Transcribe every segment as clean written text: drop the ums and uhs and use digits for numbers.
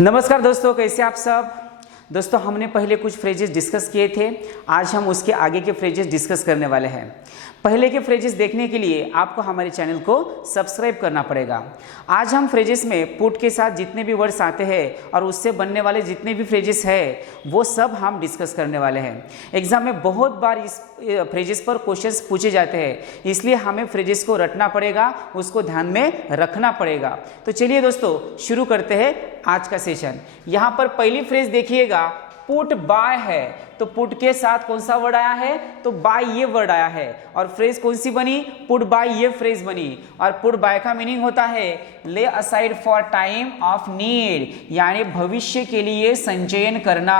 नमस्कार दोस्तों, कैसे आप सब। दोस्तों, हमने पहले कुछ फ्रेजेस डिस्कस किए थे। आज हम उसके आगे के फ्रेजेस डिस्कस करने वाले हैं। पहले के फ्रेजेस देखने के लिए आपको हमारे चैनल को सब्सक्राइब करना पड़ेगा। आज हम फ्रेजेस में पुट के साथ जितने भी वर्ड्स आते हैं और उससे बनने वाले जितने भी फ्रेजेस हैं वो सब हम डिस्कस करने वाले हैं। एग्जाम में बहुत बार इस फ्रेजेस पर क्वेश्चंस पूछे जाते हैं, इसलिए हमें फ्रेजेस को रटना पड़ेगा, उसको ध्यान में रखना पड़ेगा। तो चलिए दोस्तों, शुरू करते हैं आज का सेशन। यहाँ पर पहली फ्रेज देखिएगा, पुट बाय है। तो पुट के साथ कौन सा वर्ड आया है? तो बाय ये वर्ड आया है। और फ्रेज कौन सी बनी? पुट बाय ये फ्रेज बनी। और पुट बाय का मीनिंग होता है ले aside for time of need, यानी भविष्य के लिए संचयन करना।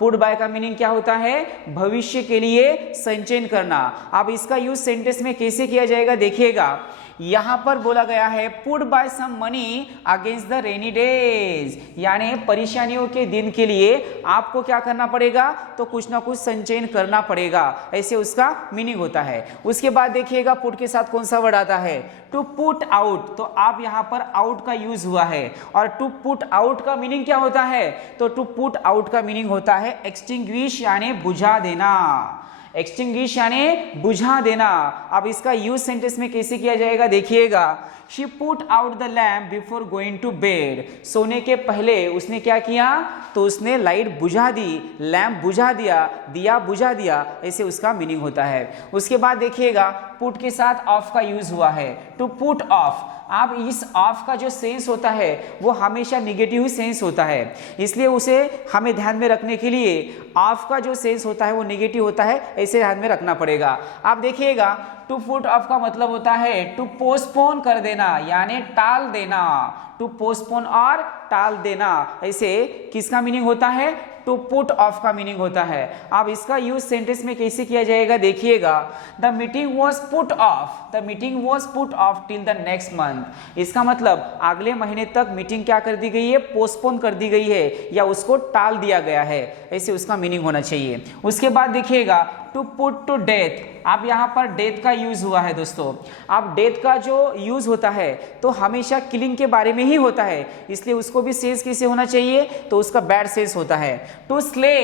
पुट बाय का मीनिंग क्या होता है? भविष्य के लिए संचयन करना। अब इसका यूज सेंटेंस में कैसे किया जाएगा देखिएगा। यहां पर बोला गया है put by some money against the rainy days, यानी परेशानियों के दिन के लिए आपको क्या करना पड़ेगा? तो कुछ ना कुछ संचयन करना पड़ेगा, ऐसे उसका मीनिंग होता है। उसके बाद देखिएगा पुट के साथ कौन सा वर्ड आता है? To put out. तो आप यहां पर आउट का यूज हुआ है। और टू पुट आउट का मीनिंग क्या होता है? तो टू पुट आउट का मीनिंग होता है एक्सटिंग्विश, यानी बुझा देना। एक्सटिंग्विश यानी बुझा देना। अब इसका यूज सेंटेंस में कैसे किया जाएगा देखिएगा। She put out the lamp before going to bed. सोने के पहले उसने क्या किया? तो उसने लाइट बुझा दी, लैम्प बुझा दिया, दिया बुझा दिया, ऐसे उसका मीनिंग होता है। उसके बाद देखिएगा पुट के साथ ऑफ का यूज हुआ है, टू पुट ऑफ। अब इस ऑफ का जो सेंस होता है वो हमेशा निगेटिव सेंस होता है, इसलिए उसे हमें ध्यान में रखने के लिए ऑफ का जो सेंस होता है वो निगेटिव होता है, ऐसे ध्यान में रखना पड़ेगा। आप देखिएगा टू पुट ऑफ का मतलब होता है टू पोस्टपोन कर देना, यानी टाल देना। टू पोस्टपोन और टाल देना, ऐसे किसका मीनिंग होता है? टू पुट ऑफ का मीनिंग होता है। अब इसका यूज सेंटेंस में कैसे किया जाएगा देखिएगा। The meeting was put off, the meeting was put off till the next month. इसका मतलब अगले महीने तक मीटिंग क्या कर दी गई है? पोस्टपोन कर दी गई है, या उसको टाल दिया गया है, ऐसे उसका मीनिंग होना चाहिए। उसके बाद देखिएगा टू पुट टू डेथ। अब यहाँ पर डेथ का यूज हुआ है दोस्तों। अब डेथ का जो यूज होता है तो हमेशा किलिंग के बारे में ही होता है, इसलिए उसको भी सेंस कैसे होना चाहिए? तो उसका बैड सेंस होता है। टू स्ले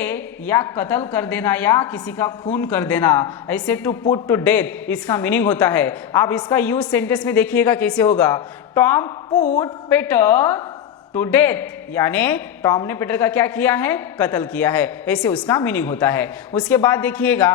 या कत्ल कर देना, या किसी का खून कर देना, ऐसे टू पुट टू डेथ इसका मीनिंग होता है। अब इसका यूज सेंटेंस में देखिएगा कैसे होगा। Tom put Peter to death, यानी टॉम ने पीटर का क्या किया है? कत्ल किया है, ऐसे उसका मीनिंग होता है। उसके बाद देखिएगा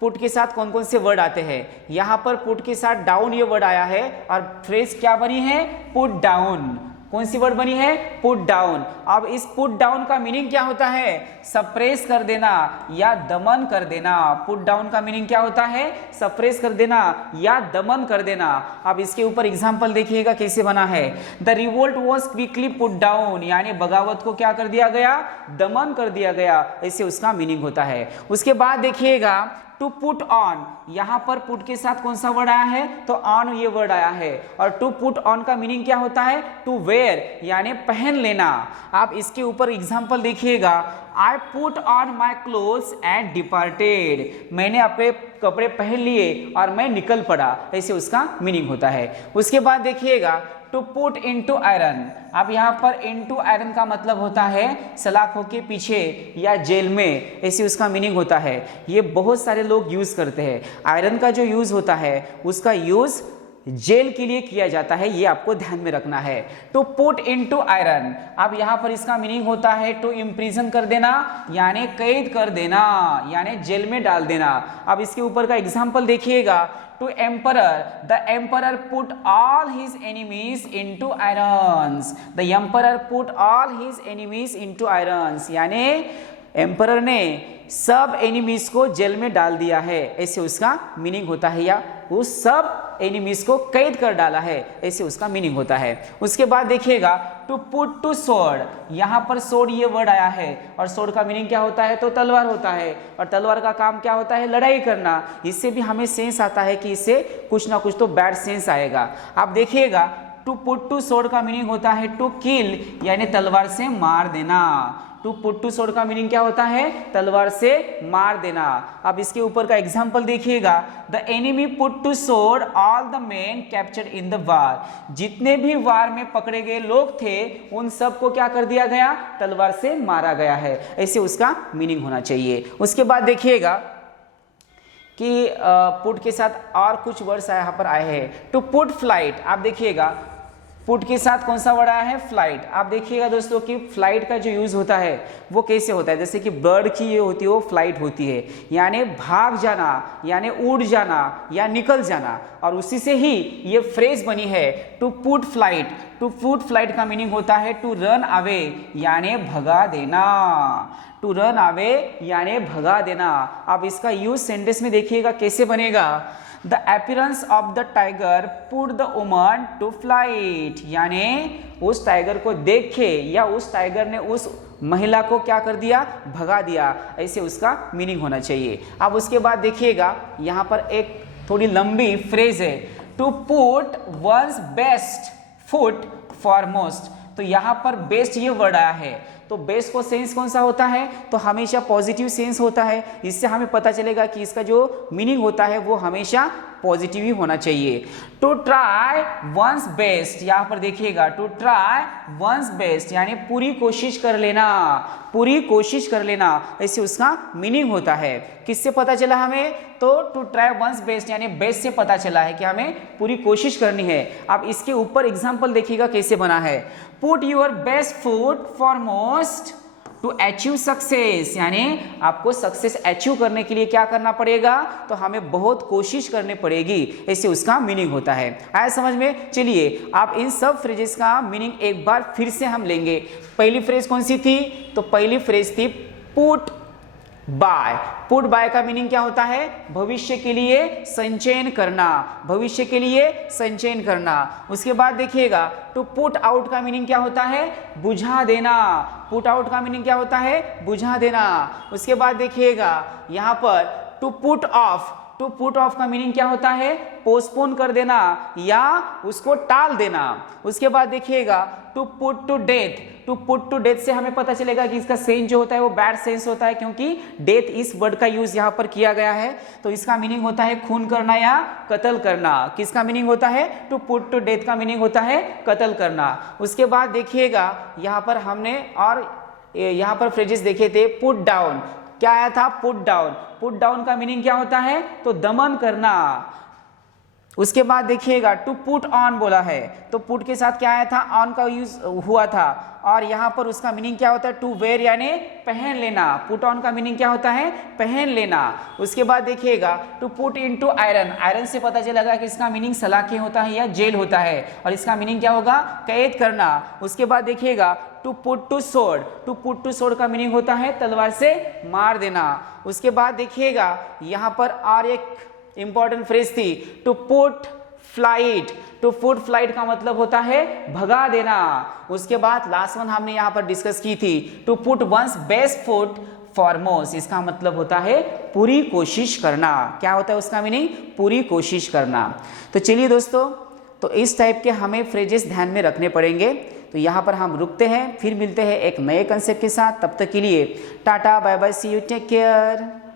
पुट के साथ कौन कौन से वर्ड आते हैं। यहां पर पुट के साथ डाउन ये वर्ड आया है, और फ्रेज क्या बनी है? Put down. कौन सी वर्ड बनी है? Put down. अब इस पुट डाउन का मीनिंग क्या होता है? सप्रेस कर देना या दमन कर देना। पुट डाउन का मीनिंग क्या होता है? सप्रेस कर देना या दमन कर देना। अब इसके ऊपर एग्जांपल देखिएगा कैसे बना है। The revolt was quickly put down, यानी बगावत को क्या कर दिया गया? दमन कर दिया गया, ऐसे उसका मीनिंग होता है। उसके बाद देखिएगा टू पुट ऑन। यहां पर पुट के साथ कौन सा वर्ड आया है? तो ऑन ये वर्ड आया है। और टू पुट ऑन का मीनिंग क्या होता है? टू वेयर, यानी पहन लेना। आप इसके ऊपर एग्जांपल देखिएगा। I put on my clothes and departed. मैंने अपने कपड़े पहन लिए और मैं निकल पड़ा, ऐसे उसका मीनिंग होता है। उसके बाद देखिएगा टू पुट इनटू आयरन। अब यहाँ पर इनटू आयरन का मतलब होता है सलाखों के पीछे या जेल में, ऐसे उसका मीनिंग होता है। ये बहुत सारे लोग यूज करते हैं। आयरन का जो यूज होता है उसका यूज जेल के लिए किया जाता है, ये आपको ध्यान में रखना है। टू पुट इनटू आयरन, अब यहाँ पर इसका मीनिंग होता है टू इम्प्रिजन कर देना, यानी कैद कर देना, यानी जेल में डाल देना। अब इसके ऊपर का एग्जांपल देखिएगा। To emperor, the emperor put all his enemies into irons. The emperor put all his enemies into irons, यानी एम्परर ने सब एनिमीज को जेल में डाल दिया है, ऐसे उसका मीनिंग होता है। या उस सब एनिमीज को कैद कर डाला है, ऐसे उसका मीनिंग होता है। उसके बाद देखिएगा टू पुट टू स्वॉर्ड। यहाँ पर स्वॉर्ड ये वर्ड आया है, और स्वॉर्ड का मीनिंग क्या होता है? तो तलवार होता है। और तलवार का काम क्या होता है? लड़ाई करना। इससे भी हमें सेंस आता है कि इससे कुछ ना कुछ तो बैड सेंस आएगा। आप देखिएगा टू पुट टू स्वॉर्ड का मीनिंग होता है टू किल, यानी तलवार से मार देना। टू पुट टू स्वॉर्ड का मीनिंग क्या होता है? तलवार से मार देना। अब इसके ऊपर का एग्जाम्पल देखिएगा, the enemy put to sword all the men captured in the war. जितने भी वार में पकड़े गए लोग थे उन सबको क्या कर दिया गया? तलवार से मारा गया है। ऐसे उसका मीनिंग होना चाहिए। उसके बाद देखिएगा कि पुट के साथ और कुछ वर्ड्स यहाँ पर आए हैं। टू पुट फ्लाइट, आप देखिएगा पुट के साथ कौन सा वर्ड आया है? फ्लाइट। आप देखिएगा दोस्तों कि फ्लाइट का जो यूज होता है वो कैसे होता है, जैसे कि बर्ड की ये होती है वो फ्लाइट होती है, यानी भाग जाना, यानी उड़ जाना या निकल जाना, और उसी से ही ये फ्रेज बनी है to put flight. To put flight का मीनिंग होता है टू रन अवे, यानी भगा देना। टू रन अवे यानी भगा देना। अब इसका यूज सेंटेंस में देखिएगा कैसे बनेगा। The appearance of the tiger put the woman to flight, यानी उस टाइगर को देखे या उस टाइगर ने उस महिला को क्या कर दिया? भगा दिया। ऐसे उसका मीनिंग होना चाहिए। अब उसके बाद देखिएगा यहाँ पर एक थोड़ी लंबी फ्रेज है, to put one's best foot foremost. तो यहाँ पर बेस्ट ये वर्ड आया है, तो बेस्ट को सेंस कौन सा होता है? तो हमेशा पॉजिटिव सेंस होता है। इससे हमें पता चलेगा कि इसका जो मीनिंग होता है वो हमेशा पॉजिटिव ही होना चाहिए। टू ट्राई वंस बेस्ट, यहाँ पर देखिएगा टू ट्राई वंस बेस्ट यानी पूरी कोशिश कर लेना, पूरी कोशिश कर लेना, ऐसे उसका मीनिंग होता है। किससे पता चला हमें? तो टू ट्राई वंस बेस्ट यानी बेस्ट से पता चला है कि हमें पूरी कोशिश करनी है। अब इसके ऊपर एग्जाम्पल देखिएगा कैसे बना है। Put your best foot foremost to achieve success, यानी आपको सक्सेस अचीव करने के लिए क्या करना पड़ेगा? तो हमें बहुत कोशिश करनी पड़ेगी, ऐसे उसका मीनिंग होता है। आया समझ में? चलिए आप इन सब फ्रेजेस का मीनिंग एक बार फिर से हम लेंगे। पहली फ्रेज कौन सी थी? तो पहली फ्रेज थी पुट बाय। पुट बाय का मीनिंग क्या होता है? भविष्य के लिए संचयन करना, भविष्य के लिए संचयन करना। उसके बाद देखिएगा टू पुट आउट का मीनिंग क्या होता है? बुझा देना। पुट आउट का मीनिंग क्या होता है? बुझा देना। उसके बाद देखिएगा यहाँ पर to put off. To put off का मीनिंग क्या होता है? पोस्टपोन कर देना या उसको टाल देना। उसके बाद देखिएगा to put to death. To put to death से हमें पता चलेगा कि इसका सेंस जो होता है वो बैड सेंस होता है, क्योंकि डेथ इस वर्ड का यूज यहाँ पर किया गया है। तो इसका मीनिंग होता है खून करना या कत्ल करना। किसका मीनिंग होता है? टू पुट टू डेथ का मीनिंग होता है कत्ल करना। उसके बाद देखिएगा यहाँ पर हमने और यहाँ पर फ्रेजेस देखे थे। पुट डाउन, क्या आया था? Put down. पुट डाउन का मीनिंग क्या होता है? तो दमन करना। उसके बाद देखिएगा टू पुट ऑन बोला है, तो पुट के साथ क्या आया था? ऑन का यूज हुआ था, और यहाँ पर उसका मीनिंग क्या होता है? टू वेयर यानी पहन लेना। पुट ऑन का मीनिंग क्या होता है? पहन लेना। उसके बाद देखिएगा to put into iron. Iron से पता चलेगा कि इसका मीनिंग सलाखें होता है या जेल होता है, और इसका मीनिंग क्या होगा? कैद करना। उसके बाद देखिएगा to put to sword. To put to sword का मीनिंग होता है तलवार से मार देना। उसके बाद देखिएगा यहाँ पर और एक इंपॉर्टेंट फ्रेज थी, to put flight. To put flight का मतलब होता है भगा देना। उसके बाद लास्ट वन हमने यहाँ पर डिस्कस की थी, to put one's best foot foremost. इसका मतलब होता है पूरी कोशिश करना। क्या होता है उसका मीनिंग? पूरी कोशिश करना। तो चलिए दोस्तों, तो इस टाइप के हमें फ्रेजेस ध्यान में रखने पड़ेंगे। तो यहाँ पर हम रुकते हैं, फिर मिलते हैं एक नए कंसेप्ट के साथ। तब तक के लिए tata, bye bye, see you, take care.